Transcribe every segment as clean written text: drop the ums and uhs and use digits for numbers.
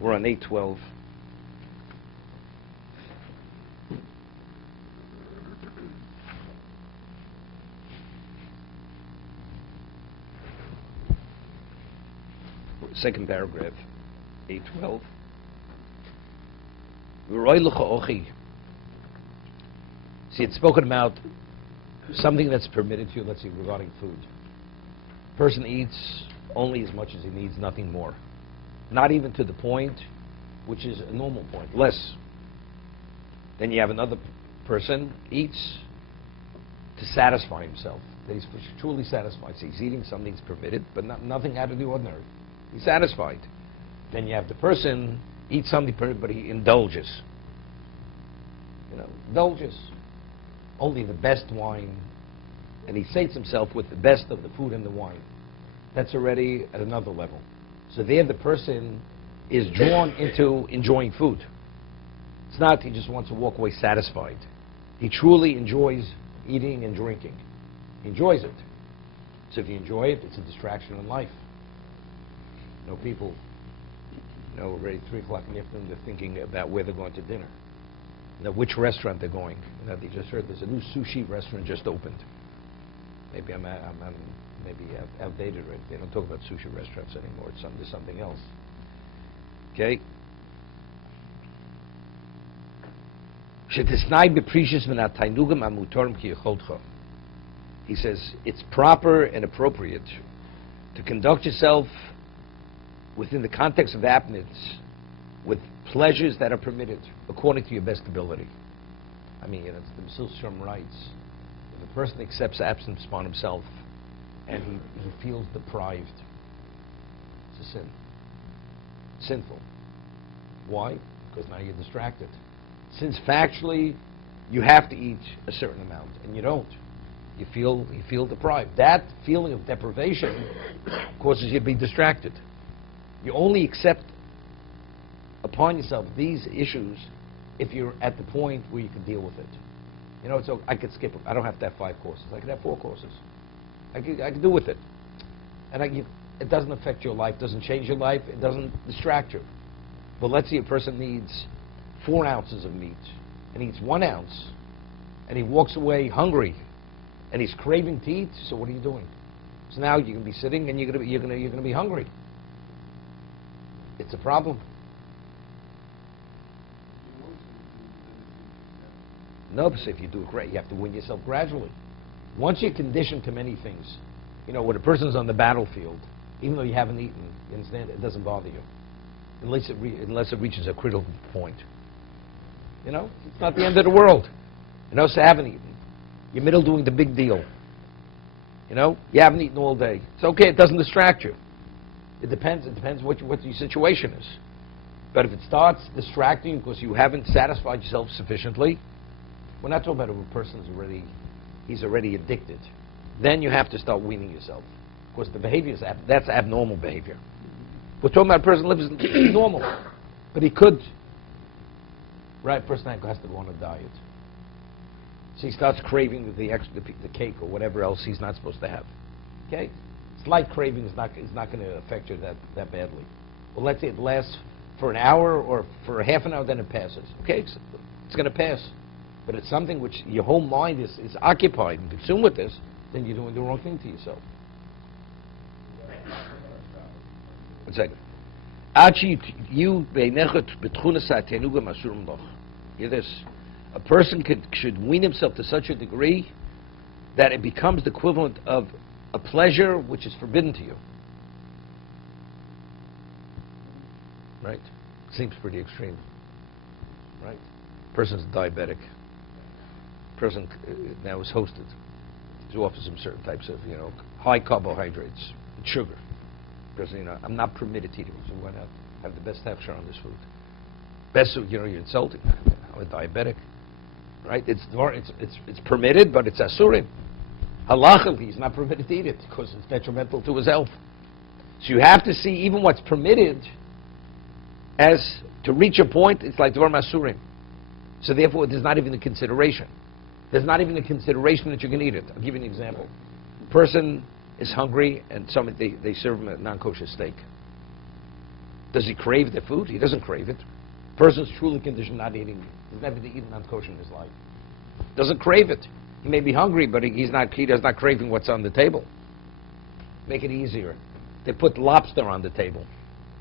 We're on 8:12. Second paragraph, 8:12. See, it's spoken about something that's permitted to you, let's see, regarding food. Person eats only as much as he needs, nothing more. Not even to the point, which is a normal point, less. Then you have another person eats to satisfy himself. He's truly satisfied. So he's eating something that's permitted, but nothing out of the ordinary. He's satisfied. Then you have the person eats something permitted, but he indulges. Indulges. Only the best wine, and he sates himself with the best of the food and the wine. That's already at another level. So there the person is drawn into enjoying food. It's not he just wants to walk away satisfied. He truly enjoys eating and drinking. He enjoys it. So if you enjoy it, it's a distraction in life. People, already 3 o'clock in the afternoon, they're thinking about where they're going to dinner. Which restaurant they're going. They just heard there's a new sushi restaurant just opened. Maybe I'm maybe outdated, right? They don't talk about sushi restaurants anymore. There's something else. Okay? He says it's proper and appropriate to conduct yourself within the context of abstinence with pleasures that are permitted according to your best ability. The Mesil Shem writes, if a person accepts abstinence upon himself and he feels deprived, it's a sin. Sinful. Why? Because now you're distracted. Since factually you have to eat a certain amount and you don't. You feel deprived. That feeling of deprivation causes you to be distracted. You only accept upon yourself these issues if you're at the point where you can deal with it. So I could skip it. I don't have to have 5 courses. I could have 4 courses. I could do with it. And it doesn't affect your life, doesn't change your life, it doesn't distract you. But let's say a person needs 4 ounces of meat and eats 1 ounce and he walks away hungry and he's craving to eat, so what are you doing? So now you're going to be sitting and you're going to be hungry. It's a problem. No, but if you do it great, you have to win yourself gradually. Once you're conditioned to many things, when a person's on the battlefield, even though you haven't eaten, you understand, it doesn't bother you. Unless it reaches a critical point. It's not the end of the world. So you haven't eaten. You're middle doing the big deal. You haven't eaten all day. It's okay, it doesn't distract you. It depends what your situation is. But if it starts distracting because you haven't satisfied yourself sufficiently, we're not talking about if a person's already addicted. Then you have to start weaning yourself. Because the behavior that's abnormal behavior. We're talking about a person lives normal. But he could, right, a person has to go on a diet. So he starts craving the cake or whatever else he's not supposed to have. Okay? Slight craving is not going to affect you that badly. Well, let's say it lasts for an hour or for a half an hour, then it passes. Okay? It's going to pass. But it's something which your whole mind is occupied and consumed with this, then you're doing the wrong thing to yourself. 1 second. Hear this. A person should wean himself to such a degree that it becomes the equivalent of a pleasure which is forbidden to you. Right? Seems pretty extreme. Right? Person's diabetic. Person now is hosted. He's offered some certain types of, high carbohydrates, and sugar. Person, I'm not permitted to eat it, so why not have the best hafshar on this food? Best, you're insulting. I'm a diabetic. Right? It's permitted, but it's asurim. Halachically, he's not permitted to eat it because it's detrimental to his health. So you have to see even what's permitted as to reach a point, it's like dvar masurim. So therefore, there's not even a consideration. There's not even a consideration that you can eat it. I'll give you an example. A person is hungry and they serve him a non-kosher steak. Does he crave the food? He doesn't crave it. Person's truly conditioned not eating. He's never eaten non-kosher in his life. Doesn't crave it. He may be hungry, but he's not craving what's on the table. Make it easier. They put lobster on the table.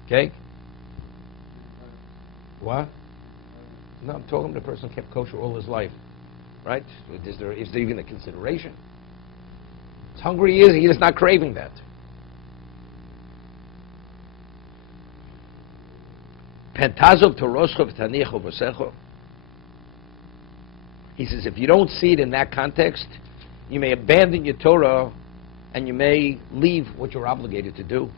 Okay? What? No, I'm talking to the person who kept kosher all his life. Right? Is there even a consideration? As hungry he is, he is not craving that. Pentazov toroschov tanicho v'secho. He says, if you don't see it in that context, you may abandon your Torah and you may leave what you're obligated to do.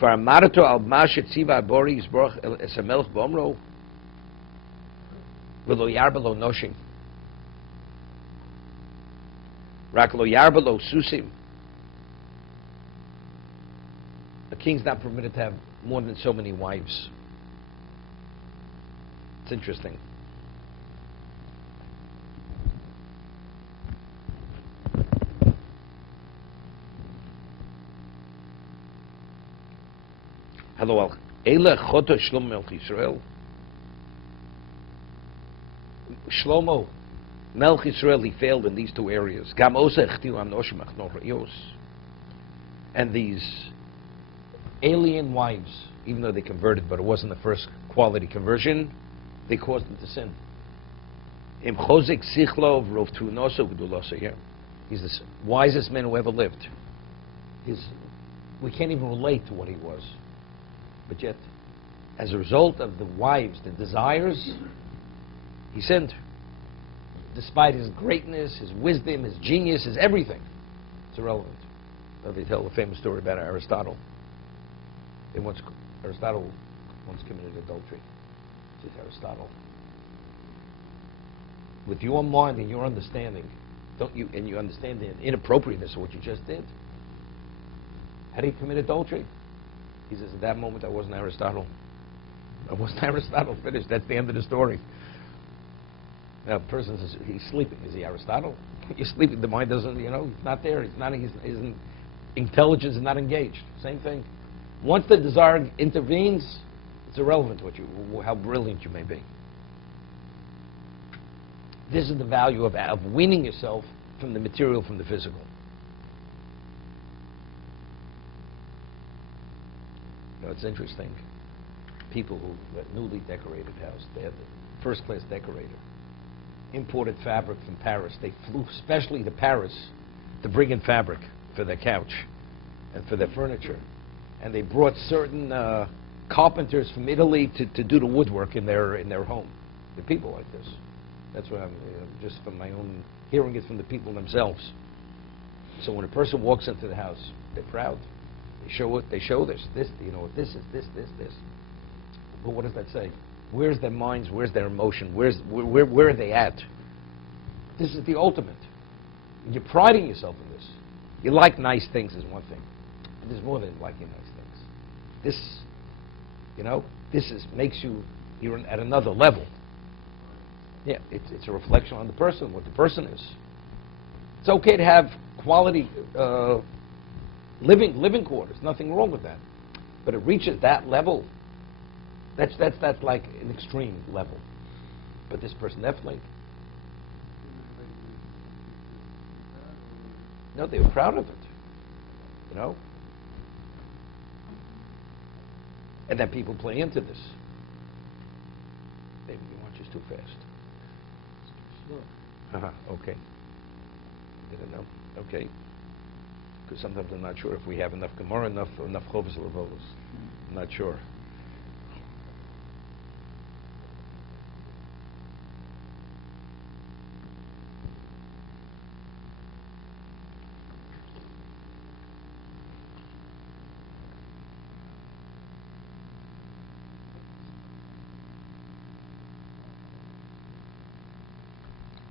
For amarato al mashet tziva bori yisborach es hamelech b'omro v'lo yarba lo noshim rak lo yarba lo susim. A king's not permitted to have more than so many wives. It's interesting. Hello, Eile Choto Shlomo Melch Yisrael. Shlomo Melch Yisrael, he failed in these two areas. Gam Osa Chtiu Anoshim Achnoch Rayos. And these alien wives, even though they converted, but it wasn't the first quality conversion, they caused them to sin. Im Chozik Sichlo Rov Tunoso Gduloso. He's the wisest man who ever lived. We can't even relate to what he was. But yet, as a result of the wives, the desires, he sinned. Despite his greatness, his wisdom, his genius, his everything, it's irrelevant. They tell a famous story about Aristotle. Aristotle once committed adultery. Says Aristotle, with your mind and your understanding, and you understand the inappropriateness of what you just did, how do you commit adultery? He says, at that moment, I wasn't Aristotle. I wasn't Aristotle. Finished. That's the end of the story. Now, a person says, he's sleeping. Is he Aristotle? You're sleeping. The mind doesn't, he's not there. His intelligence is not engaged. Same thing. Once the desire intervenes, it's irrelevant to how brilliant you may be. This is the value of weaning yourself from the material, from the physical. It's interesting. People who had newly decorated house, they had the first-class decorator, imported fabric from Paris. They flew specially to Paris to bring in fabric for their couch and for their furniture. And they brought certain carpenters from Italy to do the woodwork in their home. The people like this. That's what I'm just from my own hearing it from the people themselves. So when a person walks into the house, they're proud. They show this. This is this. But what does that say? Where's their minds? Where's their emotion? Where are they at? This is the ultimate. And you're priding yourself in this. You like nice things is one thing. But there's more than liking nice things. This makes you're at another level. Yeah, it's a reflection on the person, what the person is. It's okay to have quality living quarters. Nothing wrong with that. But it reaches that level. That's like an extreme level. But this person definitely. No, they were proud of it. And then people play into this. Maybe you watch us too fast. Okay. Didn't know. Okay. Because sometimes I'm not sure if we have enough Gemara, enough Chovos HaLevavos. I'm not sure.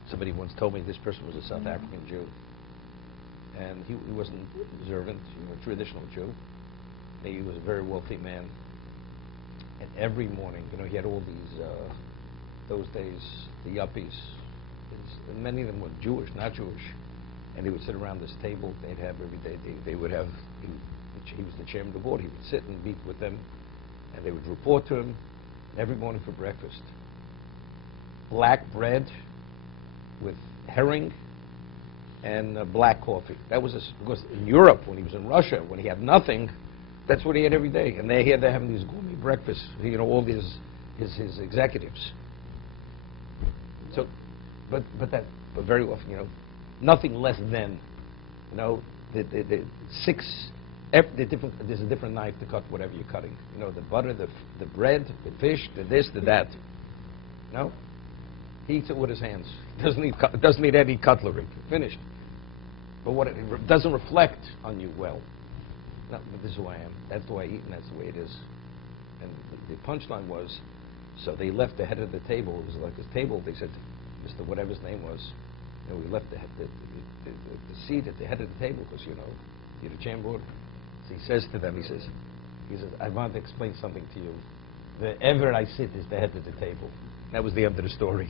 Somebody once told me this person was a South African Jew. And he wasn't observant, traditional Jew. He was a very wealthy man. And every morning, he had all these, those days, the yuppies. And many of them were Jewish, not Jewish. And they would sit around this table. They'd have every day, they would have, he was the chairman of the board. He would sit and meet with them. And they would report to him every morning for breakfast. Black bread with herring and black coffee. That was because in Europe, when he was in Russia, when he had nothing, that's what he had every day. And they had having these gourmet breakfasts, all his executives. So, but very often, nothing less than, the six. There's a different knife to cut whatever you're cutting. The butter, the bread, the fish, the this, the that. No, he eats it with his hands. Doesn't need any cutlery. Finished. But what it doesn't reflect on you well. No, but this is who I am. That's the way I eat, and that's the way it is. And the punchline was, so they left the head of the table. It was like this table. They said, Mr. Whatever his name was, we left the seat at the head of the table because you're the chamber. So he says to them, he says, I want to explain something to you. Wherever I sit is the head of the table. That was the end of the story.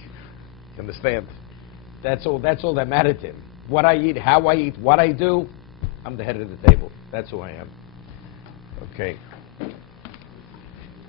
You understand? That's all that mattered to him. What I eat, how I eat, what I do, I'm the head of the table. That's who I am. Okay.